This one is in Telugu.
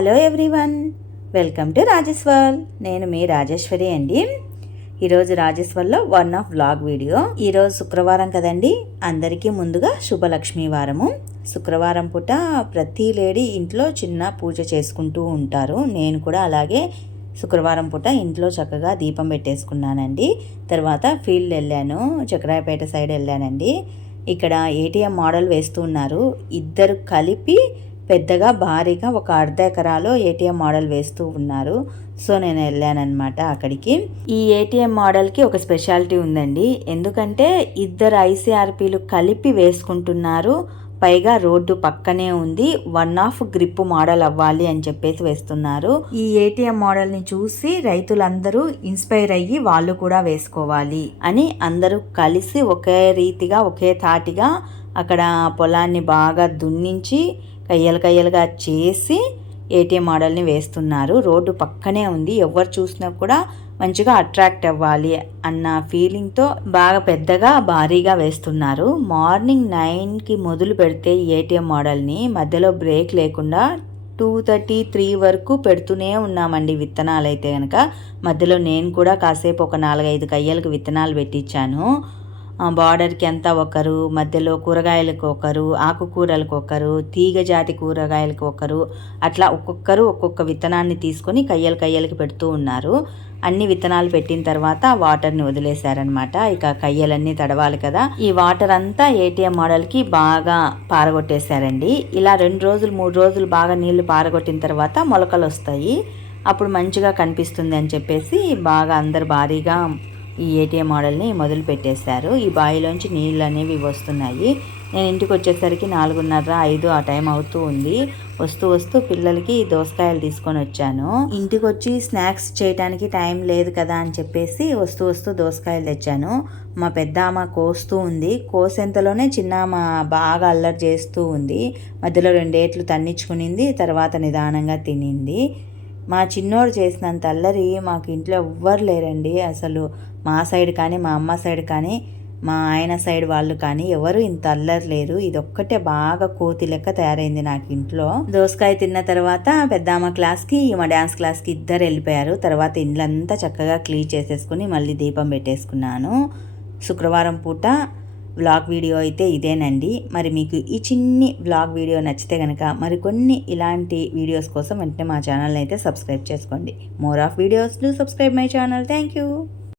Hello everyone, welcome to Rajeshwar. నేను మీ రాజేశ్వరి అండి. ఈరోజు రాజేశ్వర్లో వన్ ఆఫ్ వ్లాగ్ వీడియో. ఈరోజు శుక్రవారం కదండి, అందరికీ ముందుగా శుభలక్ష్మి వారము. శుక్రవారం పూట ప్రతి లేడీ ఇంట్లో చిన్న పూజ చేసుకుంటూ ఉంటారు. నేను కూడా అలాగే శుక్రవారం పూట ఇంట్లో చక్కగా దీపం పెట్టేసుకున్నానండి. తర్వాత ఫీల్డ్ వెళ్ళాను, చక్రాయపేట సైడ్ వెళ్ళానండి. ఇక్కడ ఏటీఎం మోడల్ వేస్తూ ఉన్నారు. ఇద్దరు కలిపి పెద్దగా భారీగా ఒక అర్ధ ఎకరాలో ఏటీఎం మోడల్ వేస్తూ ఉన్నారు. సో నేను వెళ్ళానమాట అక్కడికి. ఈ ఏటీఎం మోడల్కి ఒక స్పెషాలిటీ ఉందండి. ఎందుకంటే ఇద్దరు ఐసీఆర్పీలు కలిపి వేసుకుంటున్నారు. పైగా రోడ్డు పక్కనే ఉంది. 1 గ్రిప్ మోడల్ అవ్వాలి అని చెప్పేసి వేస్తున్నారు. ఈ ఏటీఎం మోడల్ని చూసి రైతులందరూ ఇన్స్పైర్ అయ్యి వాళ్ళు కూడా వేసుకోవాలి అని అందరూ కలిసి ఒకే రీతిగా ఒకే తాటిగా అక్కడ పొలాన్ని బాగా దున్నించి కయ్యలుగా చేసి ఏటీఎం మోడల్ని వేస్తున్నారు. రోడ్డు పక్కనే ఉంది. ఎవరు చూసినా కూడా మంచిగా అట్రాక్ట్ అవ్వాలి అన్న ఫీలింగ్తో బాగా పెద్దగా భారీగా వేస్తున్నారు. మార్నింగ్ 9కి మొదలు పెడితే ఏటీఎం మోడల్ని మధ్యలో బ్రేక్ లేకుండా 2:33 వరకు పెడుతూనే ఉన్నామండి. విత్తనాలు అయితే కనుక మధ్యలో నేను కూడా కాసేపు ఒక 4-5 కయ్యలకు విత్తనాలు పెట్టించాను. బార్డర్కి అంతా ఒకరు, మధ్యలో కూరగాయలకు ఒకరు, ఆకుకూరలకు ఒకరు, తీగ జాతి కూరగాయలకు ఒకరు, అట్లా ఒక్కొక్కరు ఒక్కొక్క విత్తనాన్ని తీసుకొని కయ్యలకి పెడుతూ ఉన్నారు. అన్ని విత్తనాలు పెట్టిన తర్వాత వాటర్ని వదిలేశారనమాట. ఇక కయ్యలన్నీ తడవాలి కదా. ఈ వాటర్ అంతా ఏటీఎం మోడల్కి బాగా పారగొట్టేశారండి. ఇలా 2 రోజులు 3 రోజులు బాగా నీళ్లు పారగొట్టిన తర్వాత మొలకలు వస్తాయి. అప్పుడు మంచిగా కనిపిస్తుంది అని చెప్పేసి బాగా అందరు భారీగా ఈ ఏటీఎం మోడల్ని మొదలు పెట్టేశారు. ఈ బావిలోంచి నీళ్ళు అనేవి వస్తున్నాయి. నేను ఇంటికి వచ్చేసరికి 4:30-5 ఆ టైం అవుతూ ఉంది. వస్తూ పిల్లలకి దోసకాయలు తీసుకొని వచ్చాను. ఇంటికి వచ్చి స్నాక్స్ చేయడానికి టైం లేదు కదా అని చెప్పేసి వస్తూ దోసకాయలు తెచ్చాను. మా పెద్దామ కోస్తూ ఉంది. కోసేంతలోనే చిన్నామ బాగా అల్లరి చేస్తూ ఉంది. మధ్యలో 2 ఏట్లు తన్నించుకునింది. తర్వాత నిదానంగా తినింది. మా చిన్నోడు చేసినంత అల్లరి మాకు ఇంట్లో ఎవ్వరు లేరండి. అసలు మా సైడ్ కానీ మా అమ్మ సైడ్ కానీ మా ఆయన సైడ్ వాళ్ళు కానీ ఎవరు ఇంత అల్లరి లేరు. ఇదొక్కటే బాగా కోతి లెక్క తయారైంది నాకు ఇంట్లో. దోసకాయ తిన్న తర్వాత పెద్దమ్మ క్లాస్కి మా డ్యాన్స్ క్లాస్కి ఇద్దరు వెళ్ళిపోయారు. తర్వాత ఇండ్లంతా చక్కగా క్లీన్ చేసేసుకుని మళ్ళీ దీపం పెట్టేసుకున్నాను. శుక్రవారం పూట వ్లాగ్ వీడియో అయితే ఇదేనండి. మరి మీకు ఈ చిన్ని వ్లాగ్ వీడియో నచ్చితే కనుక మరికొన్ని ఇలాంటి వీడియోస్ కోసం వెంటనే మా ఛానల్ని అయితే సబ్స్క్రైబ్ చేసుకోండి. More of videos do subscribe my channel. Thank you.